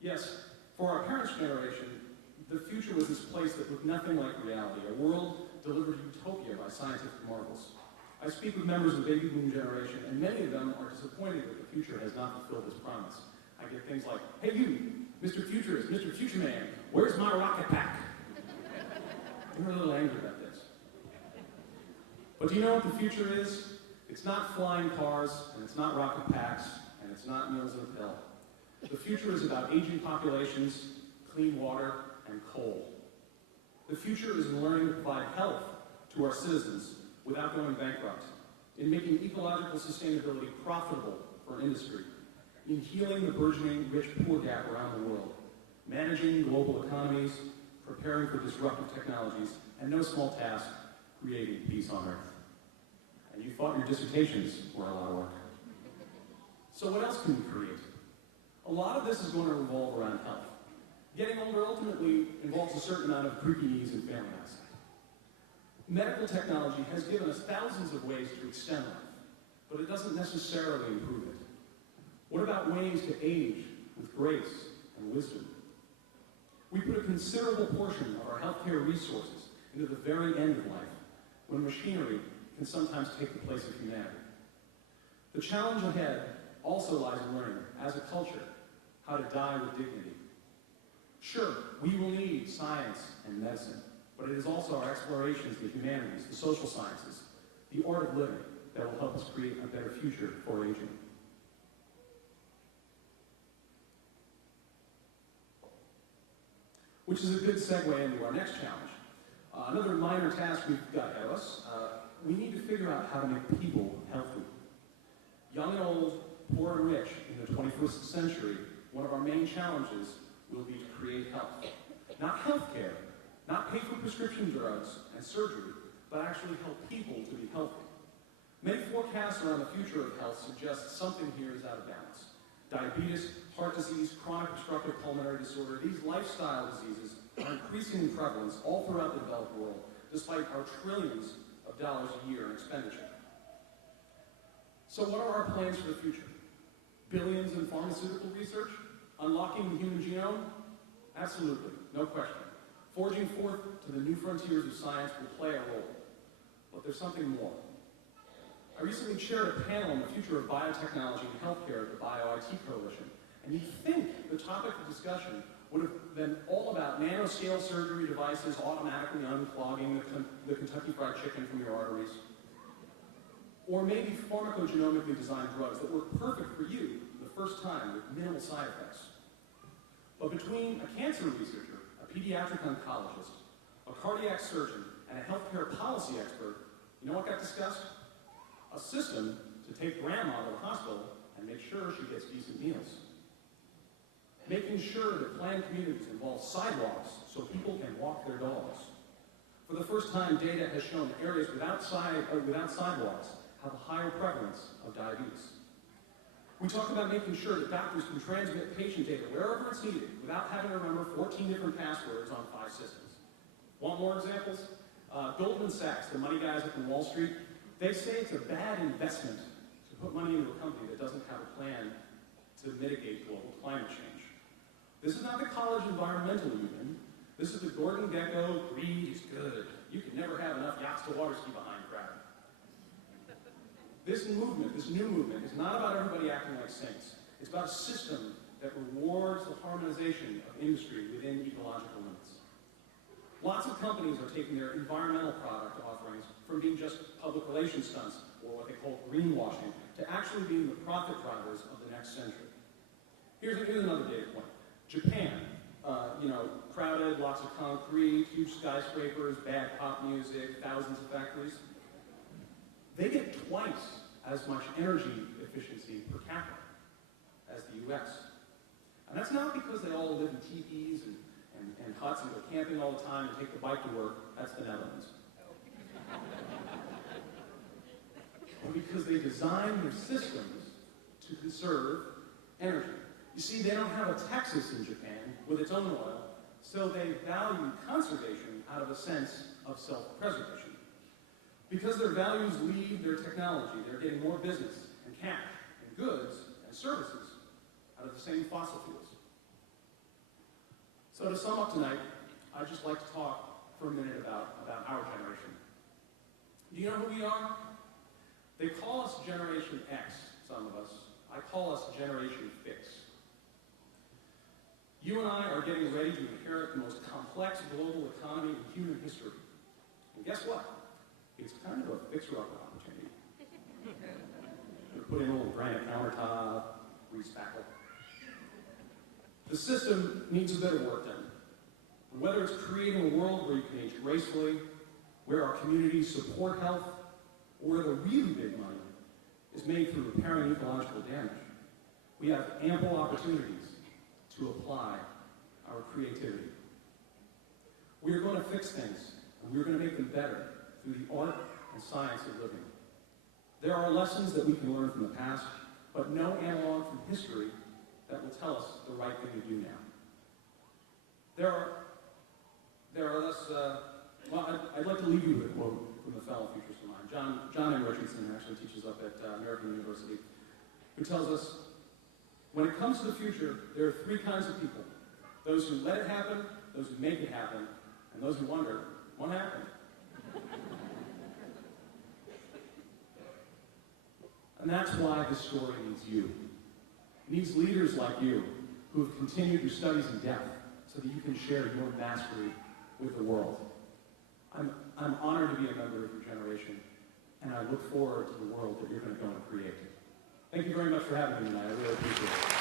Yes, for our parents' generation, the future was this place that looked nothing like reality, a world delivered utopia by scientific marvels. I speak with members of the baby boom generation, and many of them are disappointed that the future has not fulfilled this promise. I get things like, "Hey you, Mr. Futurist, Mr. Future Man, where's my rocket pack?" They're a little angry about this. But do you know what the future is? It's not flying cars, and it's not rocket packs, and it's not meals in a pill. The future is about aging populations, clean water, and coal. The future is in learning to provide health to our citizens without going bankrupt, in making ecological sustainability profitable for industry, in healing the burgeoning rich-poor gap around the world, managing global economies, preparing for disruptive technologies, and no small task, creating peace on Earth. And you thought your dissertations were a lot of work. So what else can we create? A lot of this is going to revolve around health. Getting older ultimately involves a certain amount of creaky knees and failing eyesight. Medical technology has given us thousands of ways to extend life, but it doesn't necessarily improve it. What about ways to age with grace and wisdom? We put a considerable portion of our healthcare resources into the very end of life, when machinery can sometimes take the place of humanity. The challenge ahead also lies in learning, as a culture, how to die with dignity. Sure, we will need science and medicine, but it is also our explorations in the humanities, the social sciences, the art of living that will help us create a better future for aging. Which is a good segue into our next challenge. Another minor task we've got ahead of us, we need to figure out how to make people healthy. Young and old, poor and rich in the 21st century, one of our main challenges will be to create health. Not healthcare, not pay for prescription drugs and surgery, but actually help people to be healthy. Many forecasts around the future of health suggest something here is out of balance. Diabetes, heart disease, chronic obstructive pulmonary disorder, these lifestyle diseases are increasing in prevalence all throughout the developed world, despite our trillions of dollars a year in expenditure. So what are our plans for the future? Billions in pharmaceutical research? Unlocking the human genome? Absolutely, no question. Forging forth to the new frontiers of science will play a role. But there's something more. I recently chaired a panel on the future of biotechnology and healthcare at the BioIT Coalition, and you'd think the topic of discussion would have been all about nanoscale surgery devices automatically unclogging the Kentucky Fried Chicken from your arteries, or maybe pharmacogenomically designed drugs that work perfect for you the first time with minimal side effects. But between a cancer researcher, a pediatric oncologist, a cardiac surgeon, and a healthcare policy expert, you know what got discussed? A system to take grandma to the hospital and make sure she gets decent meals. Making sure that planned communities involve sidewalks so people can walk their dogs. For the first time, data has shown that areas without sidewalks have a higher prevalence of diabetes. We talk about making sure that doctors can transmit patient data wherever it's needed without having to remember 14 different passwords on 5 systems. Want more examples? Goldman Sachs, the money guys up in Wall Street, they say it's a bad investment to put money into a company that doesn't have a plan to mitigate global climate change. This is not the college environmental union. This is the Gordon Gekko, greed is good. You can never have enough yachts to water ski behind crowd. This movement, this new movement, is not about everybody acting like saints. It's about a system that rewards the harmonization of industry within ecological limits. Lots of companies are taking their environmental product offerings from being just public relations stunts, or what they call greenwashing, to actually being the profit drivers of the next century. Here's another data point. Japan, crowded, lots of concrete, huge skyscrapers, bad pop music, thousands of factories. They get twice as much energy efficiency per capita as the US. And that's not because they all live in teepees and huts and go camping all the time and take the bike to work. That's the Netherlands. But because they design their systems to conserve energy. You see, they don't have a Texas in Japan with its own oil, so they value conservation out of a sense of self-preservation. Because their values lead their technology, they're getting more business and cash and goods and services out of the same fossil fuels. So to sum up tonight, I'd just like to talk for a minute about our generation. Do you know who we are? They call us Generation X, some of us. I call us Generation Fix. You and I are getting ready to inherit the most complex global economy in human history. And guess what? It's kind of a fixer-upper opportunity. Put in a little granite countertop, re-spackle. The system needs a bit of work done. And whether it's creating a world where you can age gracefully, where our communities support health, or where the really big money is made through repairing ecological damage, we have ample opportunities to apply our creativity. We are going to fix things, and we are going to make them better through the art and science of living. There are lessons that we can learn from the past, but no analog from history that will tell us the right thing to do now. I'd like to leave you with a quote from a fellow futurist of mine, John M. Richardson, who actually teaches up at American University, who tells us, when it comes to the future, there are three kinds of people: those who let it happen, those who make it happen, and those who wonder, what happened? And that's why this story needs you. It needs leaders like you who have continued your studies in depth so that you can share your mastery with the world. I'm honored to be a member of your generation, and I look forward to the world that you're going to go and create. Thank you very much for having me tonight. I really appreciate it.